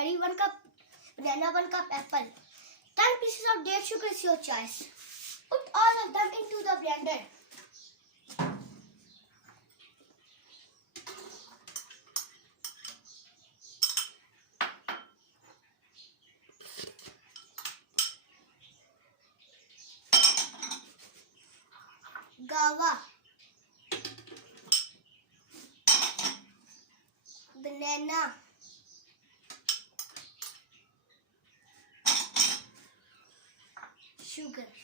cherry, 1 cup banana, 1 cup apple. 10 pieces of date sugar is your choice. Put all of them into the blender. Guava, banana, sugar.